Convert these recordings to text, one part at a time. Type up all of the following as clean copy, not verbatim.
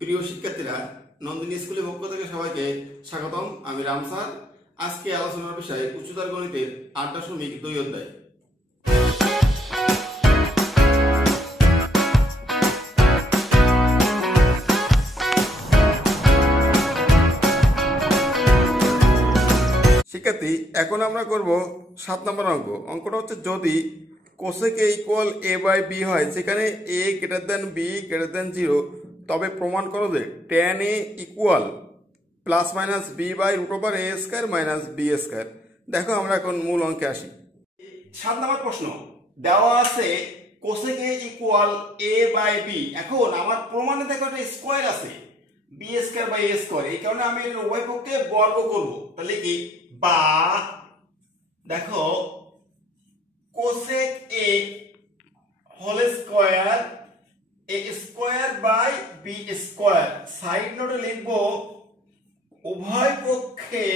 প্রিয় শিক্ষার্থীরা, নন্দিনী স্কুলের পক্ষ থেকে সবাইকে স্বাগতম। আমি রাম স্যার। আজকে আলোচনার বিষয় উচ্চতর গণিতের 8.2 অধ্যায়। শিক্ষার্থী, এখন আমরা করব 7 নম্বর অঙ্ক। অঙ্কটা হচ্ছে যদি cosec A equal a by b হয়, যেখানে a greater than b greater than 0, তবে প্রমাণ করো যে tan a equal plus minus b by root over a square minus b square. দেখো আমরা এখন মূল অঙ্কে আসি। 7 নম্বর প্রশ্ন দেওয়া আছে cosec A equal a by b। এখন আমার প্রমাণে দেখো একটা স্কয়ার আছে, b square by a square. এই কারণে আমি এর উভয় পক্ষে বর্গ করব। তাহলে কি বা দেখো cosec a whole square a square by b square. Side নোটে লিখব উভয় পক্ষে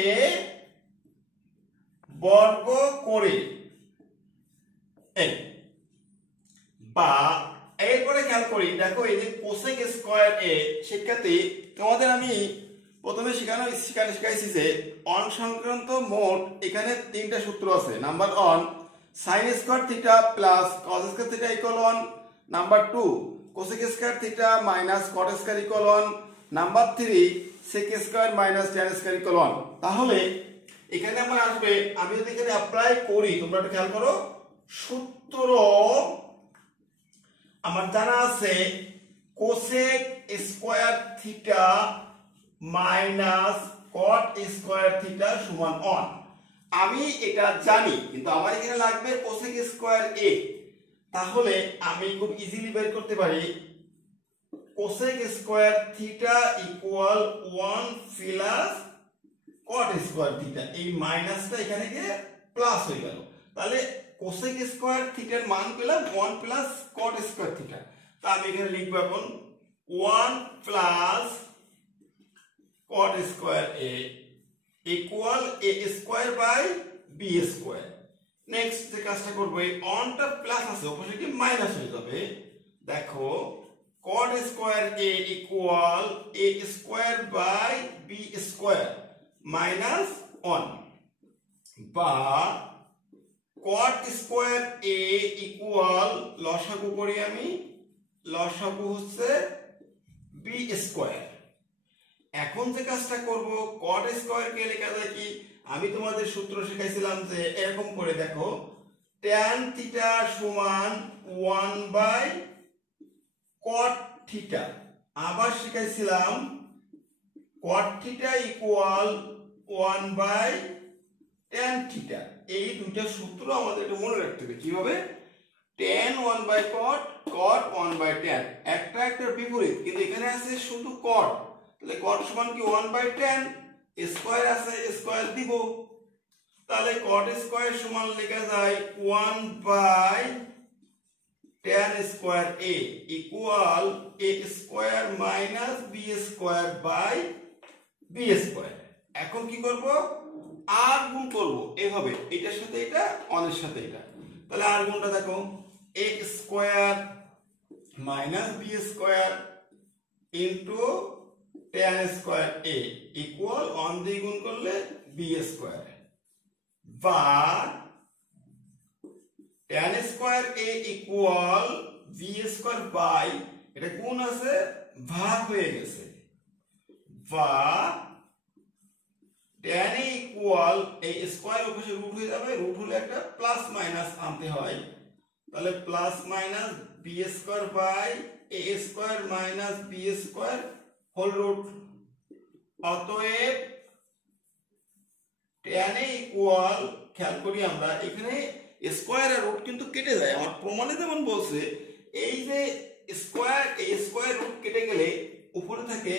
বর্গ করে বা এরপরে খেয়াল করি, দেখো এই যে কোসেক স্কয়ার a। শিক্ষার্থী, তোমাদের আমি প্রথমে শিখাইছি যে অন সংক্রান্ত মোট এখানে 3টা সূত্র আছে। Number 1 sin square theta plus cos square theta equal 1। Number 2 cosec square theta minus cot square equal 1। Number 3 sec square minus tan square equal 1। তাহলে এখানে আমার আসবে, আমি যদি এখানে অ্যাপ্লাই করি, তোমরা একটু খেয়াল করো, সূত্র আমার জানা আছে cosec square theta minus cot square theta সমান 1। আমি এটা জানি, কিন্তু আমার এখানে লাগবে cosec স্কয়ার a। তাহলে আমি খুব ইজিলি বের করতে পারি cosec square theta equal 1 plus cot square theta. এই মাইনাসটা এখানে গিয়ে প্লাস হয়ে গেল। তাহলে cosec স্কয়ার থিটার মান পেলাম 1 প্লাস cot স্কয়ার থিটা। তা আমি এখানে লিখব এখন 1 plus cot square a equal a square by b square. Next যে কাজটা করব, এই অনটা প্লাস আছে, অপোজিটে মাইনাস হয়ে যাবে। দেখো cot square a equal a square by b square minus 1 বা cot স্কয়ার a ইকুয়াল লসাগু করি আমি, লসাগু হচ্ছে b স্কয়ার। এখন যে কাজটা করব, cot স্কয়ার কে লেখা যায় কি, আমি তোমাদের সূত্র শিখাইছিলাম যে এরকম করে দেখো tan থিটা সমান 1 বাই cot থিটা। আবার শিখাইছিলাম cot theta equal 1 by tan theta. এই দুইটা সূত্র আমাদের একটু মনে রাখতে হবে। কিভাবে? tan 1 by cot, cot 1 by tan। একটা একটা বিপরীত, কিন্তু এখানে আছে শুধু cot। তাহলে cot সমান কি 1 বাই tan, স্কয়ার আছে স্কয়ার দিব। তাহলে cot স্কয়ার সমান লেখা যায় 1 by tan square a equal a square minus b square by b square. এখন কি করব? আর গুণ করব এভাবে, এটার সাথে এটা, অনের সাথে এটা। তাহলে আর গুণটা দেখো a square minus b square into tan square a equal 1 দিয়ে গুণ করলে b স্কয়ার বা tan square a equal b square by, এটা গুণ আছে ভাগ হয়ে গেছে, বা tan a ইকুয়াল এই স্কয়ার উপরে রুট হয়ে যাবে, রুট হলে একটা প্লাস মাইনাস আনতে হয়। তাহলে plus minus b square by a square minus b square whole root. অতএব tan a ইকুয়াল, খেয়াল করি আমরা এখানে স্কয়ার আর রুট কিন্তু কেটে যায়। আমার প্রমাণে যেমন বলছে, এই যে স্কয়ার, এই স্কয়ার রুট কেটে গেলে উপরে থাকে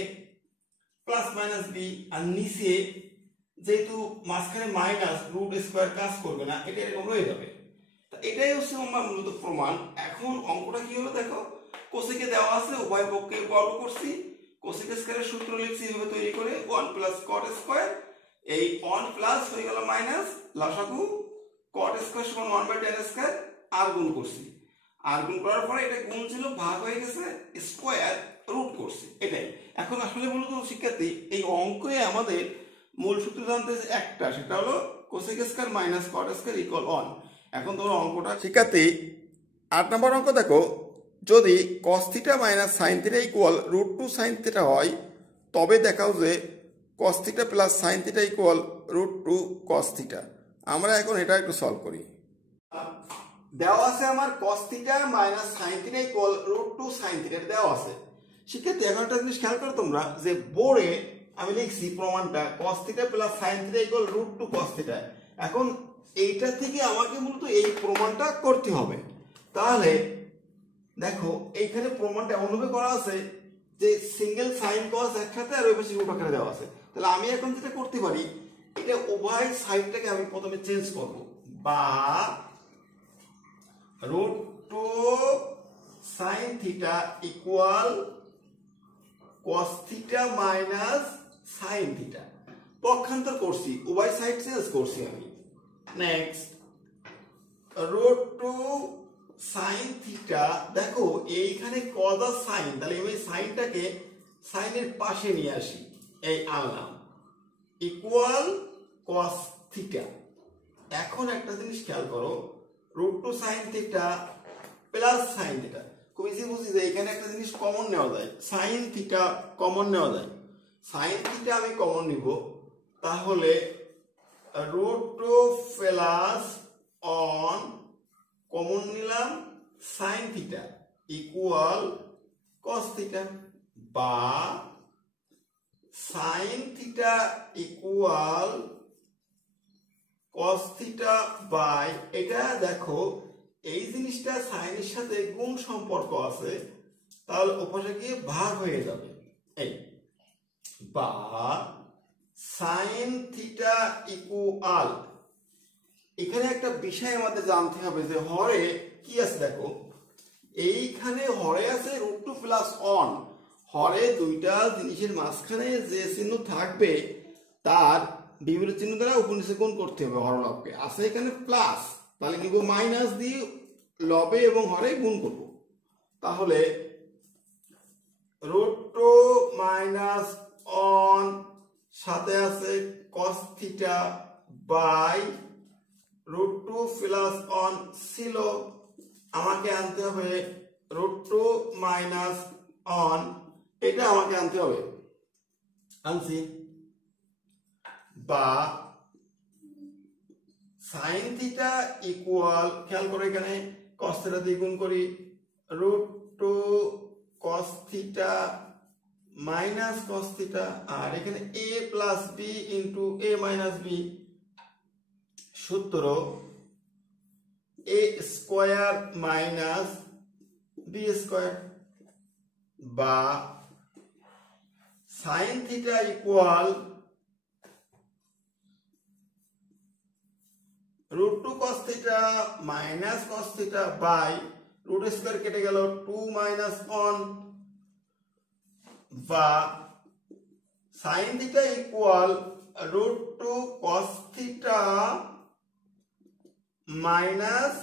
প্লাস মাইনাস b, আর নিচে যেহেতু মাঝখানে মাইনাস, রুট স্কয়ার কাজ করবে না, এটা এরকম রয়ে যাবে। এটাই হচ্ছে আমার মূলত প্রমাণ। এখন অঙ্কটা কি হলো দেখো, কোসেকে দেওয়া আছে, উভয় পক্ষে বর্গ করছি, কোসেক স্কয়ারের সূত্র লিখছি এভাবে তৈরি করে 1 প্লাস cot স্কয়ার। এই 1 প্লাস হয়ে গেল মাইনাস লসাগু cot স্কয়ার সমান 1 বাই tan স্কয়ার, আর গুণ করছি। আর গুণ করার পরে এটা গুণ ছিল ভাগ হয়ে গেছে স্কোয়ার রুট করছে এটাই। এখন আসলে মূলত শিক্ষার্থী এই অঙ্কে আমাদের মূল সূত্র জানতে একটা, সেটা হলো কোসেক স্কয়ার মাইনাস কট স্কয়ার ইকুয়াল 1। এখন তোমরা অঙ্কটা শিক্ষার্থী 8 নম্বর অঙ্ক দেখো, যদি cos theta minus sine theta equal √2 sine theta হয় তবে দেখাও যে cos theta plus sine theta equal √2 cos theta. আমরা এখন এটা একটু সলভ করি। দেওয়া আছে আমার cos theta minus sine theta equal √2 sine theta দেওয়া আছে। শিক্ষার্থী এখন একটা জিনিস খেয়াল করো তোমরা, যে বোর্ডে আমি লিখছি প্রমাণটা cos theta plus sine theta equal √2 cos theta. এখন এইটা থেকে আমাকে মূলত এই প্রমাণটা করতে হবে। তাহলে দেখো এইখানে প্রমাণটা এমনভাবে করা আছে যে সিঙ্গেল সাইন কস একসাথে আর ওই পাশে রুট আকারে দেওয়া আছে। তাহলে আমি এখন যেটা করতে পারি, এটা উভয় সাইডটাকে আমি প্রথমে চেঞ্জ করব, বা √2 sine theta equal cos theta minus sine theta পক্ষান্তর করছি, উভয় সাইড চেঞ্জ করছি আমি। নেক্সট √2 সাইন থিটা, দেখো এইখানে cos আর সাইন, তাহলে আমি সাইনটাকে সাইনের পাশে নিয়ে আসি, এই আনলাম, ইকুয়াল cos থিটা। এখন একটা জিনিস খেয়াল করো, √2 sine theta plus sine theta, খুব ইজি বুঝি যে এখানে একটা জিনিস কমন নেওয়া যায়, সাইন থিটা কমন নেওয়া যায়। সাইন থিটা আমি কমন নিব, তাহলে √2 প্লাস অন কমন নিলাম sine theta equal cos theta, বা sine theta equal cos theta by, এটা দেখো এই জিনিসটা সাইনের সাথে গুণ সম্পর্ক আছে, তাহলে ওপাশে গিয়ে ভাগ হয়ে যাবে, এই, বা সাইন থিটা ইকুয়াল, এখানে একটা বিষয় আমাদের জানতে হবে যে হরে কি আছে। দেখো এইখানে হরে আছে √2 প্লাস অন, হরে দুইটা জিনিসের মাঝখানে যে চিহ্ন থাকবে তার বিপরীত চিহ্ন দ্বারা উপনিষে গুণ করতে হবে হরলবকে। আছে এখানে প্লাস, তাহলে নিব মাইনাস দিয়ে লবে এবং হরে গুণ করব, তাহলে √2 মাইনাস অন সাথে আছে cos থিটা বাই √2 প্লাস অন ছিল, আমাকে আনতে হবে √2 মাইনাস অন, এটা আমাকে আনতে হবে, আনছি, বা সাইন থিটা ইকুয়াল, খেয়াল করে এখানে cos থিটা দিয়ে গুণ করি, √2 cos theta minus cos theta, আর এখানে a plus b into a minus b, সূত্র a square minus b square, বা sine theta equal √2 cos theta minus cos theta by root square কেটে গেল 2 মাইনাস 1, বা sine theta equal √2 cos theta minus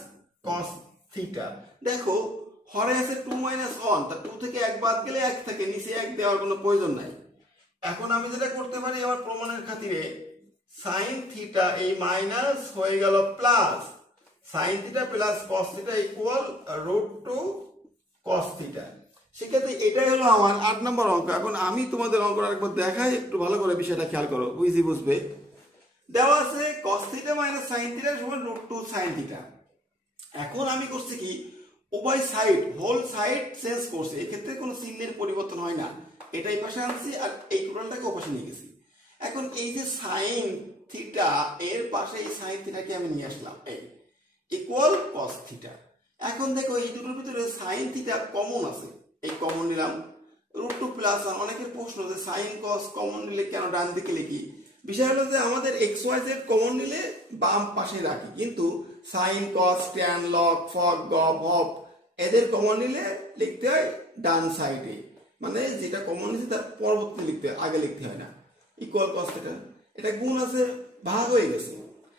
cos theta. দেখো হরে আছে 2 minus 1, তা 2 থেকে 1 বাদ গেলে 1 থাকে, নিচে 1 দেওয়ার কোনো প্রয়োজন নাই। এখন আমি যেটা করতে পারি আমার প্রমাণের খাতিরে, সাইন থিটা এই মাইনাস হয়ে গেল plus, sine theta plus cos theta equal √2 cos theta. সেক্ষেত্রে এটাই হলো আমার 8 নম্বর অঙ্ক। এখন আমি তোমাদের অঙ্কটা একবার দেখাই, একটু ভালো করে বিষয়টা খেয়াল করো, বুঝবে। দেওয়া আছে cos theta minus sine theta সমান √2 সাইন থিটা। এখন আমি করছি কি, উভয় সাইড হোল সাইড চেঞ্জ করছি, এক্ষেত্রে কোনো চিহ্নের পরিবর্তন হয় না, এটা এই পাশে আনছি আর এই টোটালটাকে ও পাশে নিয়ে গেছি। এখন এই যে সাইন থিটা এর পাশে এই সাইন থিটাকে আমি নিয়ে আসলাম, এই ইকুয়াল cos থিটা। এখন দেখো এই দুটোর ভিতরে সাইন থিটা কমন আছে, এই কমন নিলাম, √2 প্লাস, অনেকের প্রশ্ন যে সাইন cos কমন নিলে কেন ডান দিকে লিখি, বিষয় হলো যে আমাদের xyz কমন নিলে বাম পাশে রাখি, কিন্তু sine cos tan log fog gov hop এদের কমন নিলে লিখতে হয় ডান সাইডে, মানে যেটা কমন নিচ্ছে তার পরবর্তী লিখতে হয়, আগে লিখতে হয় না, ইকুয়াল cos থিটা। এটা গুণ আছে, ভাগ হয়ে গেছে।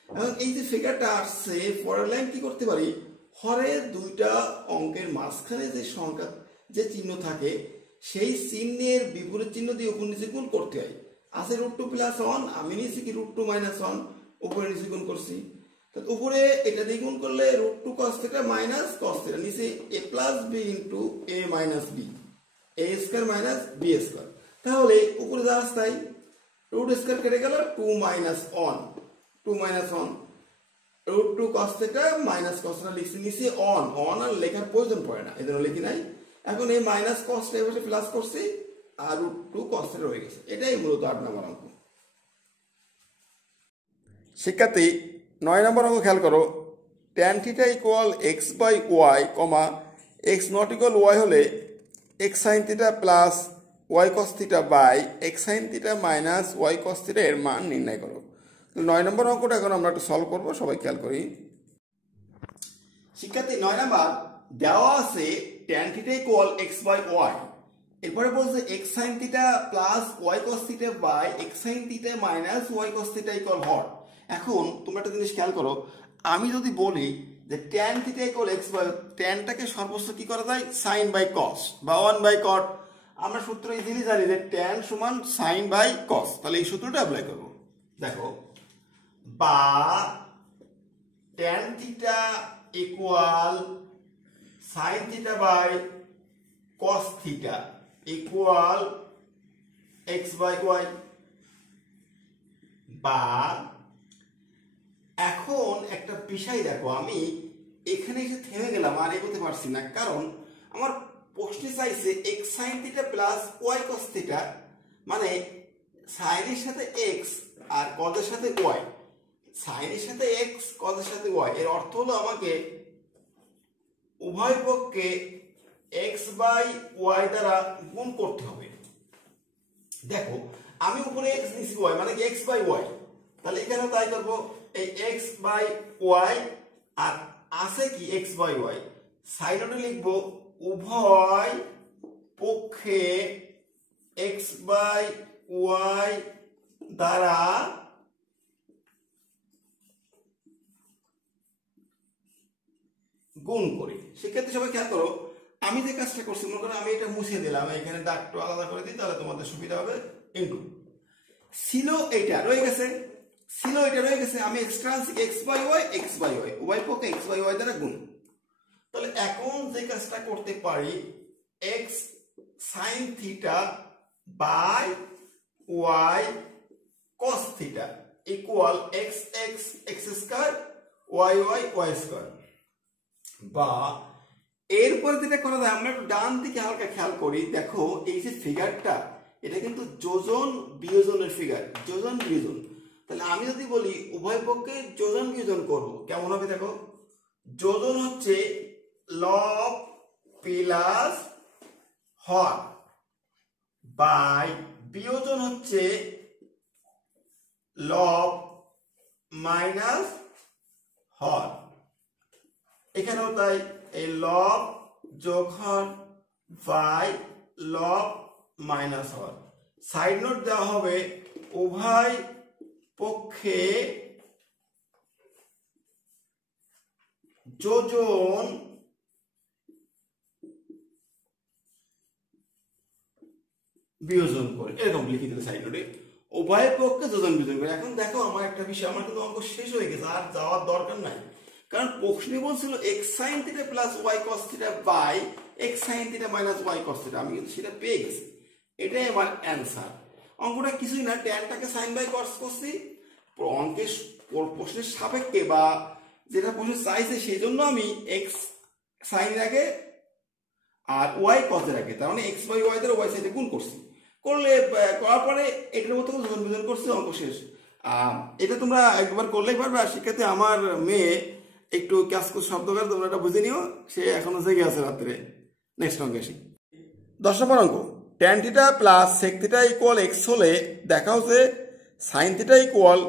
এখন এই যে ফিগারটা আসছে, পরের লাইন কি করতে পারি, হরে দুইটা অঙ্কের মাঝখানে যে সংখ্যা যে চিহ্ন থাকে সেই চিহ্নের বিপরীত চিহ্ন দিয়ে উপর নিচে গুণ করতে হয়। আছে √2 + 1, আমি নিয়েছি কি √2 - 1, উপরে নিচে গুণ করছি। তো উপরে এটা দিয়ে গুণ করলে √2 cos θ - cos θ, নিচে a + b * a - b, a² - b²। তাহলে উপরে যা আছে তাই, √² কেটে গেল, 2 - 1, 2 - 1, √2 cos θ - cos θ লিখছি, নিচে অন আর লেখার প্রয়োজন পড়ে না, এজন্য লিখি নাই। এখন এই মাইনাস cos θ এভাবে প্লাস করছি আর √2 cos θ রয়ে গেছে। এটাই মূলত 8 নম্বর অঙ্ক। শিক্ষার্থী 9 নম্বর অঙ্ক খেয়াল করো। tan θ = x/y, x ≠ y হলে x sin θ plus y cos θ by x sin θ minus y cos θ এর মান নির্ণয় করো। 9 নম্বর অঙ্কটা এখন আমরা একটু সলভ করবো, সবাই খেয়াল করি। শিক্ষার্থী 9 নম্বর দেওয়া আছে tan θ = x/y, এরপরে বলছে x sin θ plus y cos θ by x sin θ minus y cos θ = হর। এখন তোমরা একটা জিনিস খেয়াল করো, আমি যদি বলি যে tan θ = x/y, ট্যানটাকে সর্বোচ্চ কি করা যায়, sin বাই cos বা 1/cot। আমরা সূত্র ইজিলি জানি যে tan সমান sin বাই cos, তাহলে এই সূত্রটা অ্যাপ্লাই করব। দেখো, বা tan θ = sin θ by cos θ = x/y, বা এখন একটা বিষয় দেখো, আমি এখানে এসে থেমে গেলাম, আর এগোতে পারছি না, কারণ আমার প্রশ্নে চাইছে x sin θ plus y cos θ, মানে sin এর সাথে x আর cos এর সাথে y, sin এর সাথে x cos এর সাথে y, এর অর্থ হলো আমাকে উভয় পক্ষে x/y দ্বারা গুণ করতে হবে। দেখো, আমি উপরে x নিচে y, মানে কি x/y, তাহলে এখানে তাই করব, এই x/y আর আছে কি x/y, সাইডে লিখব উভয় পক্ষে x/y দ্বারা গুণ করি। সেক্ষেত্রে সবাই খেয়াল করো, আমি যে কাজটা করছি, মনে করো আমি এটা মুছে দিলাম, এখানে দাগটা আলাদা করে দিই, তাহলে তোমাদের সুবিধা হবে। ইনটু ছিল এটা রয়ে গেছে, আমি এক্সট্রা আনছি x/y, উভয় পক্ষে x/y দ্বারা গুণ। তাহলে এখন যে কাজটা করতে পারি, x sin θ by y cos θ equal x x² y y², বা এরপর যেটা করা যায়, আমরা একটু ডান দিকে হালকা খেয়াল করি। দেখো, এই যে ফিগারটা, এটা কিন্তু যোজন বিয়োজনের ফিগার, যোজন বিয়োজন। তাহলে আমি যদি বলি উভয় পক্ষে যোজন বিয়োজন করব, কেমন হবে? দেখো, যোজন হচ্ছে লব প্লাস হর, বাই বিয়োজন হচ্ছে লব মাইনাস হর। এখানেও তাই, এই লব যোগ হর বাই লব মাইনাস হর। সাইড নোট দেওয়া হবে উভয় পক্ষে যোজন বিয়োজন করে, এরকম লিখে দিলে সাইড নোটে উভয় পক্ষে যোজন বিয়োজন করে। এখন দেখো, আমার একটা বিষয়, আমার কিন্তু অঙ্ক শেষ হয়ে গেছে, আর যাওয়ার দরকার নাই, কারণ প্রশ্নে বলছিল x sin θ plus y cos θ by x sin θ minus y cos θ, আমি কিন্তু সেটা পেয়ে গেছি, এটাই আমার অ্যান্সার। অঙ্কটা কিছুই না, ট্যানটাকে সাইন বাই cos করছি, অঙ্কের প্রশ্নের সাপেক্ষে বা যেটা প্রশ্ন চাইছে সেই জন্য আমি x সাইন আগে আর y cos এর আগে, তার মানে x/y দ্বারা y সাইডে গুণ করছি, করার পরে এটার মতো যোজন বিয়োজন করছি, অঙ্ক শেষ। এটা তোমরা একবার করলেই পারবে। আর শিক্ষার্থী, আমার মেয়ে একটু ক্যাসকো শব্দকার, তোমরা এটা বুঝে নিও, সে এখনো জেগে আছে রাত্রে। নেক্সট অঙ্কে আসি। 10 নম্বর অঙ্ক, tan θ plus sec θ equal x হলে দেখা হচ্ছে sin θ equal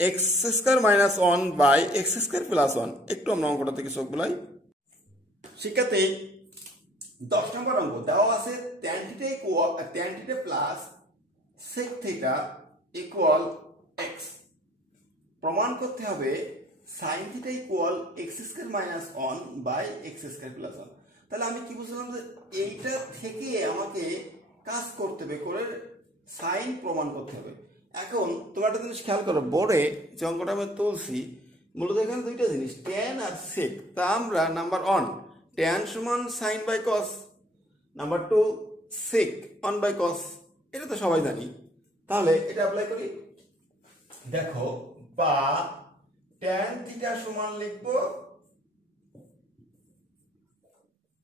x² minus 1 by x² plus 1। একটু আমরা অঙ্কটা থেকে চোখ বুলাই। শিক্ষার্থী, 10 নম্বর অঙ্ক দেওয়া আছে tan θ plus sec θ equal x। প্রমাণ করতে হবে sine theta equal x square minus 1 by x square plus 1। তাহলে আমি কি বুঝলাম যে এইটা থেকে আমাকে কাজ করতে হবে, করে সাইন প্রমাণ করতে হবে। এখন তোমরা একটা জিনিস খেয়াল করো, বোর্ডে যে অঙ্কটা আমি তুলছি মূলত এখানে দুইটা জিনিস, ট্যান আর সেক। তা আমরা নাম্বার 1 ট্যান সমান sine by cos, number 2 sec 1 by cos, এটা তো সবাই জানি। তাহলে এটা অ্যাপ্লাই করি, দেখো বা ট্যান থিটা সমান লিখবো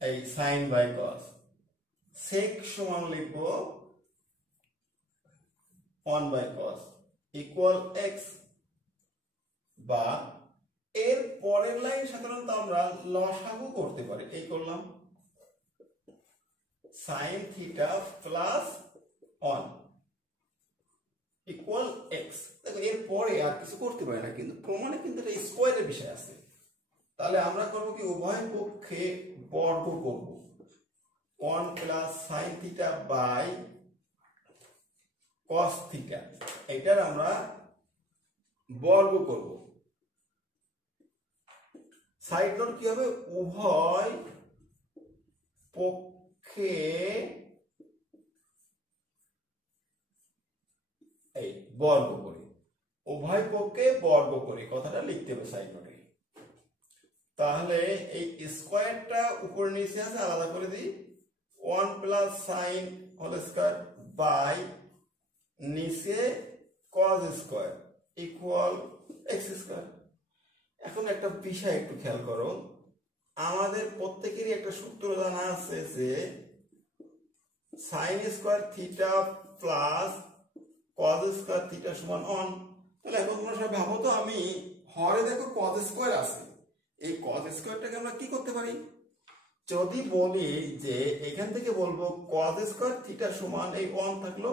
এই সাইন বাই কস, সেক সমান লিখবো 1 বাই কস ইকুয়াল এক্স। বা এর পরের লাইন সাধারণত আমরা লসাগু করতে পারি, এই করলাম sign theta plus 1 equal x. দেখো এর পরে আর কিছু করতে পারি না, কিন্তু প্রমাণে কিন্তু এটা স্কোয়ারের বিষয় আছে। তাহলে আমরা করব কি, উভয় পক্ষে বর্গ করব, 1 plus sine theta by cos theta, এটার আমরা বর্গ করব। সাইড নোট কি হবে, উভয় পক্ষে এই বর্গ করি, উভয় পক্ষে বর্গ করি, কথাটা লিখতে হবে সাইড নোটে। তাহলে এই স্কয়ারটা উপরে নিচে আছে, আলাদা করে দিই, 1 plus sine whole square by নিচে cos square equal x square. এখন একটা বিষয় একটু খেয়াল করো, আমাদের প্রত্যেকেরই একটা সূত্র জানা আছে যে sine square theta plus cos square theta সমান 1। তাহলে এখন তোমরা সবাই ভাবো তো, আমি হরে দেখো কস স্কয়ার আছে, এই কস স্কয়ারটাকে আমরা কি করতে পারি, যদি বলি যে এখান থেকে বলবো কস স্কয়ার থিটা সমান এই 1 থাকলো,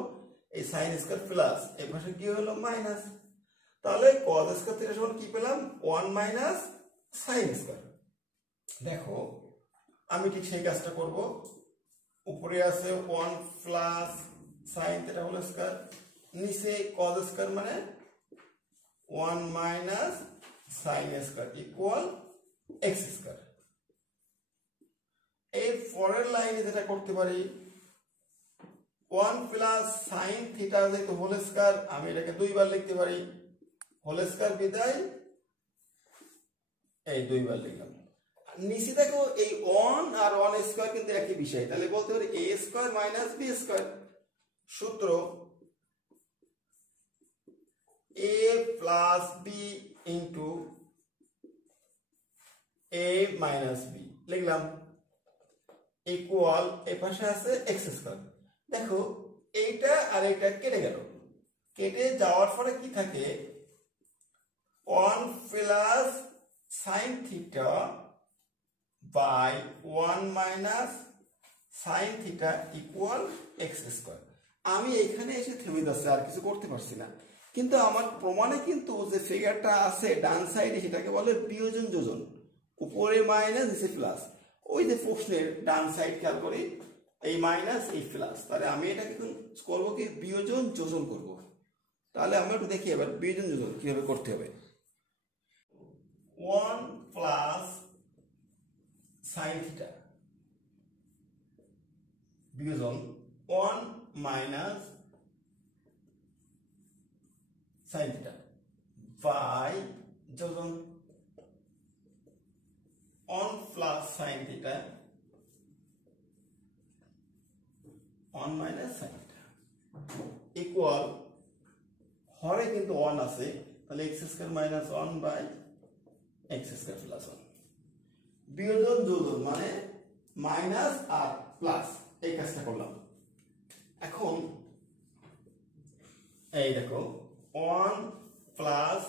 এই সাইন স্কয়ার প্লাস এই পাশে কি হলো মাইনাস, তাহলে কস স্কয়ার থিটা সমান কি পেলাম 1 মাইনাস সাইন স্কয়ার। দেখো আমি ঠিক সেই কাজটা করব, উপরে আছে 1 plus sine theta whole square, নিচে কস স্কয়ার মানে 1 minus sine square equal x square. এর পরের লাইনে যেটা করতে পারি, 1 প্লাস সাইন থিটা যেহেতু হোল স্কয়ার, আমি এটাকে দুইবার লিখতে পারি, হোল স্কয়ার বিদায় এই দুইবার লিখলাম। নিচে দেখো এই 1 আর 1 স্কয়ার কিন্তু একই বিষয়, তাহলে বলতে পারি a square minus b square. সূত্র a plus b into a minus b লিখলাম ইকুয়াল এই পাশে আছে এক্স স্কয়ার। দেখো এইটা আর এইটা কেটে গেল, কেটে যাওয়ার পরে কি থাকে, 1 plus sine theta by 1 minus sine theta equal x square. আমি এখানে এসে থেমে যাচ্ছি, আর কিছু করতে পারছি না। কিন্তু আমার প্রমাণে কিন্তু যে ফিগারটা আছে ডান সাইডে, সেটাকে বলে বিয়োজন যোজন, উপরে মাইনাস নিচে প্লাস। ওই যে প্রশ্নের ডান সাইড খেয়াল করি, এই মাইনাস এই প্লাস, তাহলে আমি এটাকে করবো কি বিয়োজন যোজন করব। তাহলে আমরা একটু দেখি এবার বিয়োজন যোজন কিভাবে করতে হবে। 1 প্লাস সাইন থিটা বিয়োজন 1 মাইনাস সাইন থিটা বাই যোজন 1 plus sine theta 1 minus sine theta equal, হরে কিন্তু 1 আছে, তাহলে x square minus 1 by x square plus 1। বিয়োজন যোজন মানে মাইনাস আর প্লাস, এই কাজটা করলাম। এখন এই দেখো 1 plus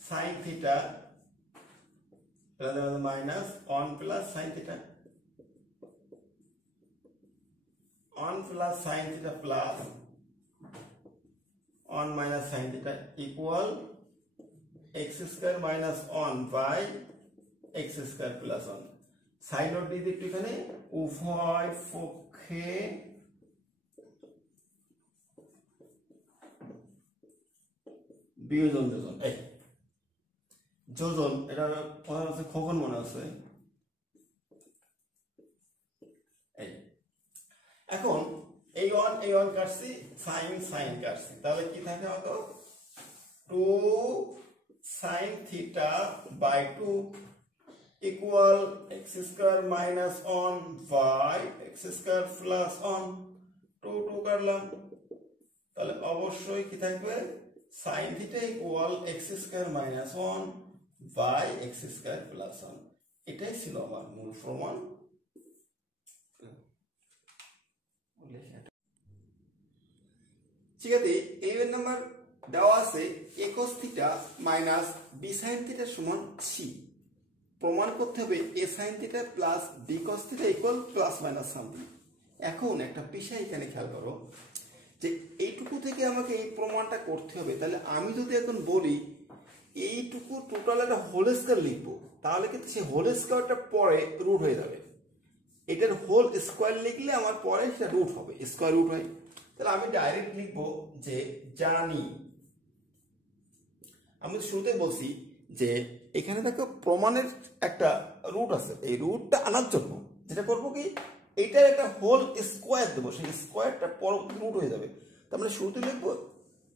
sine theta minus 1 plus sine theta, 1 plus sine theta plus 1 minus sine theta equal x square minus 1 by x square plus 1। Side note দিয়ে একটু এখানে উভয় পক্ষে বিয়োজন যোজন, এই যোজন, এটা মনে আছে খোকন মনে আছে। এই এখন এই ওয়ান কাটছি, সাইন কাটছি, তাহলে কি থাকে হতো 2 sin theta by 2 equal x square minus 1 by x square plus 1, 2 কাটলাম, তাহলে অবশ্যই কি থাকবে sin theta equal x square minus 1 by x square plus 1। এটাই ছিল আমার মূল প্রমাণ। ঠিক আছে, এই নাম্বার দেওয়া আছে cos theta minus b sin theta সমান c। প্রমাণ করতে হবে a sin theta plus b cos theta equal plus minus something. এখন একটা বিষয় এখানে খেয়াল করো যে এইটুকু থেকে আমাকে এই প্রমাণটা করতে হবে, তাহলে আমি যদি এখন বলি এইটুকু টোটাল একটা হোল স্কয়ার লিখবো, তাহলে কিন্তু সেই হোল স্কয়ারটা পরে রুট হয়ে যাবে। এটার হোল স্কয়ার লিখলে আমার পরে সেটা রুট হবে, স্কয়ার রুট হয়। তাহলে আমি ডাইরেক্ট লিখবো যে জানি, আমি শুরুতে বলছি যে এখানে দেখো প্রমাণের একটা রুট আছে, এই রুটটা আনার জন্য যেটা করবো কি এইটার একটা হোল স্কোয়ার দেবো, সেই স্কোয়ারটা পরবর্তী রুট হয়ে যাবে। তার মানে শুরুতে লিখবো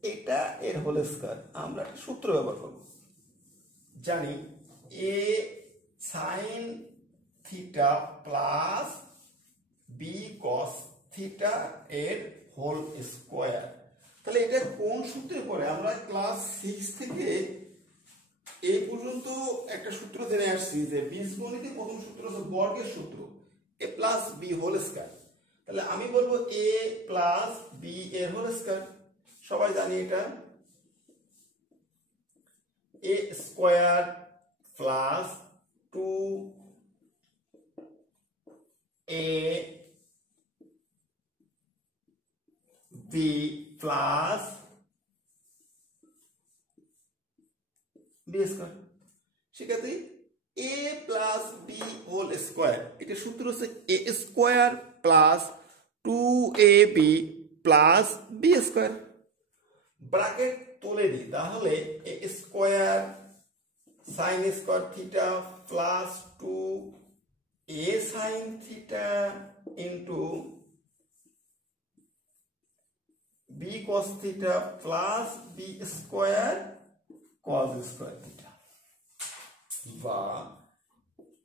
এটা এর হোল স্কোয়ার। আমরা একটা সূত্র ব্যবহার করবো, জানি a sin theta plus b cos theta এর হোল স্কোয়ার। তাহলে এটা কোন সূত্রে পড়ে? আমরা ক্লাস 6 থেকে এই পর্যন্ত একটা সূত্র জেনে আসছি যে বীজগণিতের প্রথম সূত্র হচ্ছে বর্গের সূত্র, a plus b whole square. তাহলে আমি বলবো a প্লাস b এর হোল স্কয়ার, সবাই জানি এটা a square plus 2a b plus b square. সেক্ষেত্রে a plus b whole square, এটা সূত্র হচ্ছে a square plus 2ab plus b square. Bracket তুলে দিই, তাহলে a square sin square theta plus 2a sin theta into b cos theta plus b square cos square theta, বা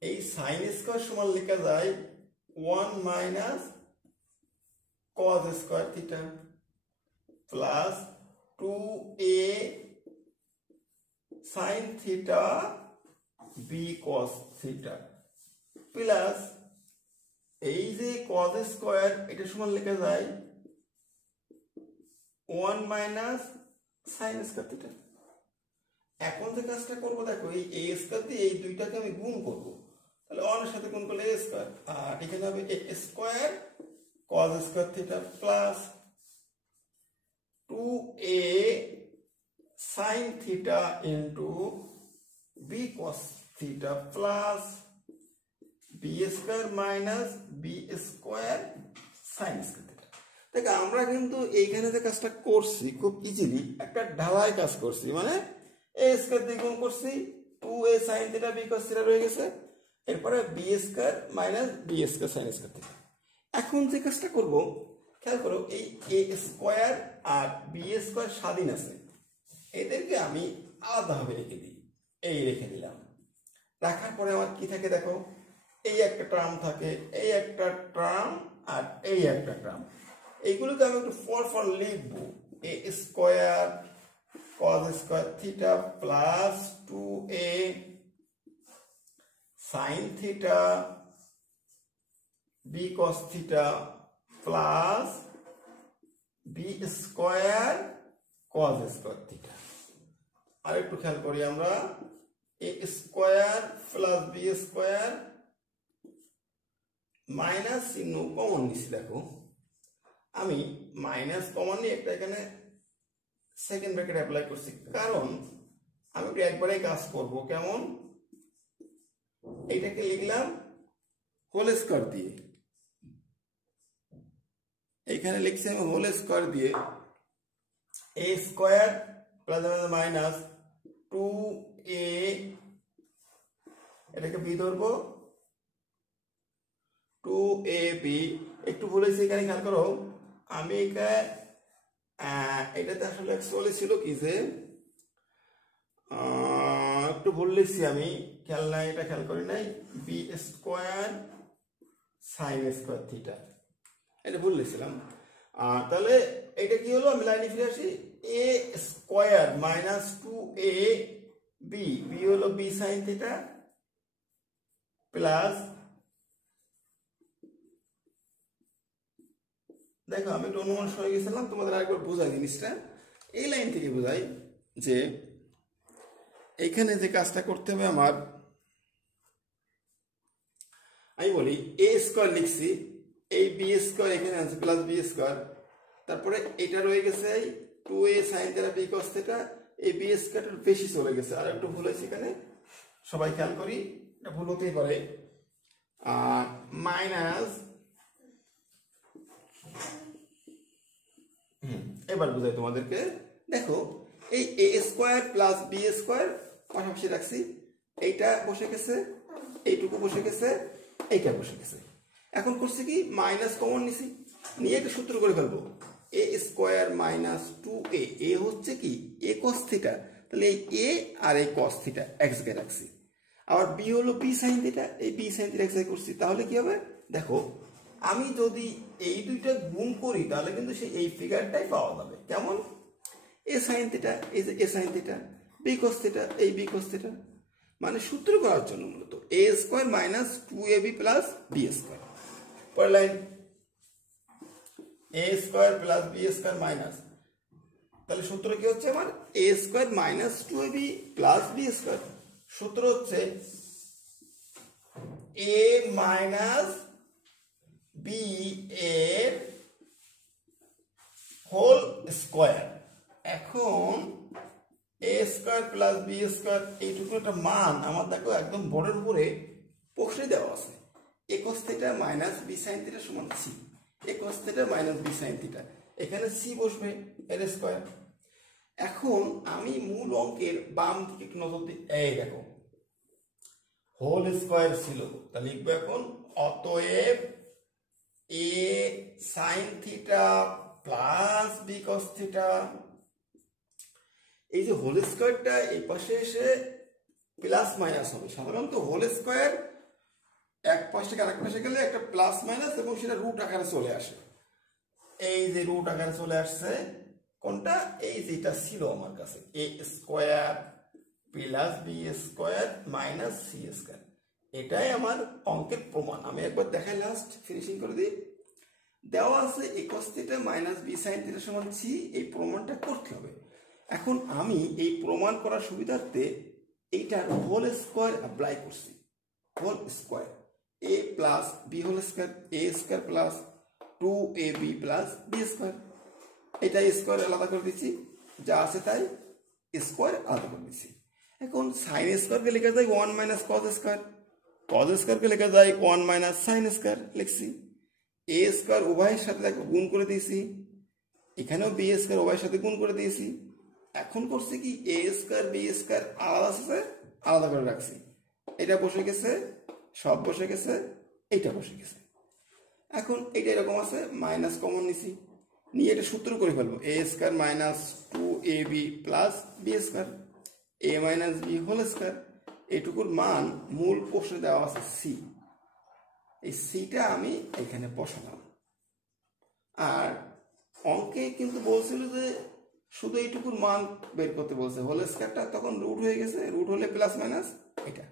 এই sin square সমান লেখা যায় 1 minus cos square theta plus 2a sin theta b cos theta plus এই যে cos square এটা সমান লেখা যায় 1 মাইনাস sin স্কয়ার থিটা। এখন যে কাজটা করব দেখো, এই a স্কয়ার দিয়ে এই দুইটাকে আমি গুণ করব, তাহলে 1 এর সাথে গুণ করলে a স্কয়ার, আর এখানে হবে a square cos square theta plus 2a sin theta into b cos theta plus b square minus b square sin square theta. দেখ আমরা কিন্তু এইখানে যে কাজটা করছি খুব ইজিলি একটা ঢালাই কাজ করছি, মানে a স্কয়ার দিয়ে গুণ করছি 2a sin theta b cos theta রয়ে গেছে, এরপরে b square minus b square sin square theta. এখন যে কাজটা করব খেয়াল করো, এই a স্কয়ার আর b স্কয়ার স্বাধীন আছে, এদেরকে আমি আলাদাভাবে রেখে দিই, এই রেখে দিলাম। রাখার পরে আমার কি থাকে দেখো, এই একটা টার্ম থাকে, এই একটা টার্ম আর এই একটা টার্ম, এইগুলোকে আমি একটু ফর লিখবো। a square cos square theta plus 2a sin theta b cos theta plus b square cos square theta. আর একটু খেয়াল করি আমরা, a square plus b square minus চিহ্ন কমন নিচ্ছি, দেখো আমি মাইনাস কমন নিয়ে একটা এখানে সেকেন্ড ব্র্যাকেট অ্যাপ্লাই করছি, কারণ আমি একবারে কাজ করব কেমন, এইটাকে লিখলাম হোল স্কয়ার দিয়ে, এইখানে লিখছি আমি হোল স্কয়ার দিয়ে a square plus minus 2a এটাকে বি ধরবো, 2ab। একটু বলেছি এখানে খেয়াল করো, আমি এটাতে আসলে অ্যাকচুয়ালি ছিল কি যে একটু ভুল লিখছি আমি, খেয়াল নাই, এটা খেয়াল করি নাই, B square sine square theta, এটা ভুল লিখছিলাম। তাহলে এটা কি হলো, আমি লাইনে ফিরে আসি, a square minus 2a b, b হলো বি সাইন থিটা প্লাস, দেখো আমি একটু অনুমান হয়ে গেছিলাম, তোমাদের আরেকবার বোঝাই জিনিসটা, এই লাইন থেকে বোঝাই যে এইখানে যে কাজটা করতে হবে আমার, আমি বলি এ স্কোয়ার লিখছি, এই বি স্কোয়ার এখানে আছে প্লাস বি স্কোয়ার, তারপরে এটা রয়ে গেছে 2a sine theta B cos theta, এই বি স্কোয়ারটা বেশি চলে গেছে, আর একটু ভুল হয়েছে এখানে, সবাই খেয়াল করি, এটা ভুল হতেই পারে, মাইনাস, এবার বুঝাই তোমাদেরকে, দেখো এই এ স্কোয়ার প্লাস বি স্কোয়ার পাশাপাশি রাখছি, এইটা বসে গেছে, এইটুকু বসে গেছে, এইটা বসে গেছে, এখন করছি কি মাইনাস কমন নিছি, নিয়ে একটা সূত্র করে ফেলবো, এ স্কোয়ার মাইনাস 2a, এ হচ্ছে কি এ কস থিটা, তাহলে এই এ আর এই কস থিটা এক জায়গায় রাখছি, আবার বি হলো বি সাইন থিটা, এই বি সাইন থিটা এক জায়গায় করছি, তাহলে কি হবে দেখো, আমি যদি এই দুইটা গুণ করি তাহলে কিন্তু সেই এই ফিগারটাই পাওয়া যাবে, কেমন, এ সাইন থিটা, এই যে a sine theta, B cos theta, এই বি কস থিটা, মানে সূত্র করার জন্য মূলত a square minus 2ab plus b square, পরের line a square plus b square minus, তাহলে সূত্র কি হচ্ছে আমার, a square minus 2ab plus b square, সূত্র হচ্ছে এ মাইনাস বি এর হোল স্কোয়ার। এখন a square plus b square এইটুকু একটা মান আমার দেখো একদম বোর্ডের উপরে প্রশ্নে দেওয়া আছে, a cos theta minus b sine theta সমান c, a cos theta minus b sine theta, এখানে সি বসবে এর স্কোয়ার। এখন আমি মূল অঙ্কের বাম দিকে একটু নজর দিই, এই দেখো হোল স্কোয়ার ছিল, তাহলে লিখবো এখন অতএব a sine theta plus b cos theta, এই যে হোল স্কোয়ারটা এই পাশে এসে প্লাস মাইনাস হবে, সাধারণত হোল স্কোয়ার এক পাশ থেকে আরেক পাশে গেলে একটা প্লাস মাইনাস এবং সেটা রুট আকারে চলে আসে, এই যে রুট আকারে চলে আসছে কোনটা, এই যেটা ছিল আমার কাছে a square plus b square minus c square, এটাই আমার অঙ্কের প্রমাণ। আমি একবার দেখাই, লাস্ট ফিনিশিং করে দিই, দেওয়া আছে a cos theta minus b sine theta সমান সি, এই প্রমাণটা করতে হবে। এখন আমি এই প্রমাণ করার সুবিধার্থে এইটার হোল স্কোয়ার অ্যাপ্লাই করছি, whole square a plus b whole square, a square plus 2ab plus b square, এটা স্কোয়ার আলাদা করে দিচ্ছি, যা আছে তাই স্কোয়ার আলাদা করে দিচ্ছি। এখন সাইন স্কোয়ারকে লেখা যায় 1 মাইনাস কজ স্কোয়ার, কজ স্কোয়ারকে লেখা যায় 1 মাইনাস সাইন স্কোয়ার, লিখছি এ স্কোয়ার উভয়ের সাথে গুণ করে দিয়েছি, এখানেও বি স্কোয়ার উভয়ের সাথে গুণ করে দিয়েছি, এখন করছে কি এ স্কোয়ার বি স্কোয়ার আলাদা আছে আলাদা করে রাখছি, এটা বসে গেছে, সব বসে গেছে, এইটা বসে গেছে। এখন এটা এরকম আছে, মাইনাস কমন নিছি, নিয়ে এটা সূত্র করে ফেলবো, a square minus 2ab plus b square, a minus b whole square, এইটুকুর মান মূল প্রশ্নে দেওয়া আছে সি, এই সিটা আমি এখানে বসালাম। আর অঙ্কে কিন্তু বলছিল যে শুধু এইটুকুর মান বের করতে বলছে, হোল স্কোয়ারটা তখন রুট হয়ে গেছে, রুট হলে প্লাস মাইনাস এটা,